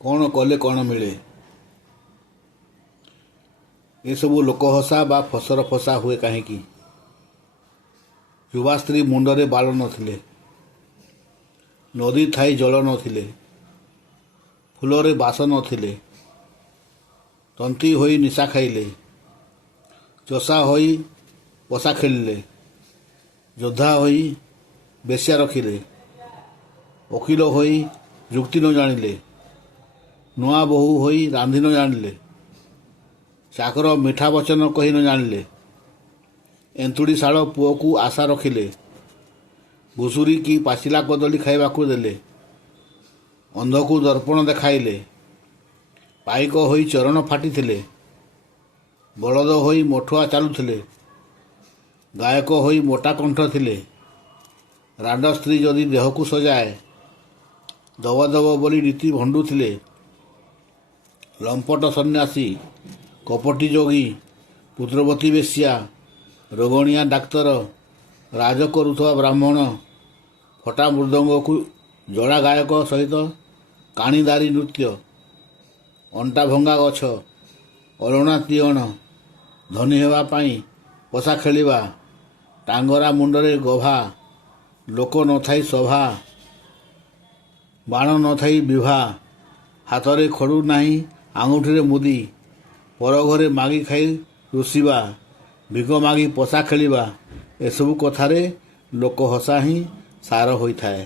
କ'ଣ କଲେ କ'ଣ ମିଳେ? ଏସବୁ ଲୋକହସା ବା ଫସର ଫସା ହୁଏ କାହିଁକି? ଯୁବା ସ୍ତ୍ରୀ ମୁଣ୍ଡରେ ବାଳ ନଥିଲେ, ନଦୀ ଥାଇ ଜଳ ନଥିଲେ, ଫୁଲରେ ବାସ ନଥିଲେ, ତନ୍ତୀ ହୋଇ ନିଶା ଖାଇଲେ, ଚଷା ହୋଇ ପଶା ଖେଳିଲେ, ଯୋଦ୍ଧା ହୋଇ ବେଶ୍ୟା ରଖିଲେ, ଓକିଲ ହୋଇ ଯୁକ୍ତି ନ ଜାଣିଲେ, ନୂଆ ବୋହୂ ହୋଇ ରାନ୍ଧି ନ ଜାଣିଲେ, ଚାକର ମିଠା ବଚନ କହି ନ ଜାଣିଲେ, ଏନ୍ତୁଡ଼ି ଶାଳ ପୁଅକୁ ଆଶା ରଖିଲେ, ଘୁଷୁରୀ କି ପାଚିଲା କଦଳୀ ଖାଇବାକୁ ଦେଲେ, ଅନ୍ଧକୁ ଦର୍ପଣ ଦେଖାଇଲେ, ପାଇକ ହୋଇ ଚରଣ ଫାଟିଥିଲେ, ବଳଦ ହୋଇ ମଠୁଆ ଚାଲୁଥିଲେ, ଗାୟକ ହୋଇ ମୋଟା କଣ୍ଠ ଥିଲେ, ରାଣ୍ଡ ସ୍ତ୍ରୀ ଯଦି ଦେହକୁ ସଜାଏ, ଦବ ଦବ ବୋଲି ନୀତି ଭଣ୍ଡୁଥିଲେ, ଲମ୍ପଟ ସନ୍ନ୍ୟାସୀ, କପଟୀ ଯୋଗୀ, ପୁତ୍ରବତୀ ବେଶ୍ୟା, ରୋଗଣିଆ ଡାକ୍ତର, ରାଜ କରୁଥିବା ବ୍ରାହ୍ମଣ, ଫଟା ମୃଦଙ୍ଗକୁ ଜଡ଼ା ଗାୟକ ସହିତ କାଣିଦାରୀ ନୃତ୍ୟ, ଅଣ୍ଟା ଭଙ୍ଗା ଗଛ, ଅଲଣା ତିଅଣ, ଧନୀ ହେବା ପାଇଁ ପଶା ଖେଳିବା, ଟାଙ୍ଗରା ମୁଣ୍ଡରେ ଗଭା, ଲୋକ ନଥାଇ ସଭା, ବାଣ ନଥାଇ ବିଭା, ହାତରେ ଖଡ଼ୁ ନାହିଁ ଆଙ୍ଗୁଠିରେ ମୁଦି, ପର ଘରେ ମାଗି ଖାଇ ରୁଷିବା, ଭିକ ମାଗି ପଶା ଖେଳିବା, ଏସବୁ କଥାରେ ଲୋକହସା ହିଁ ସାର ହୋଇଥାଏ।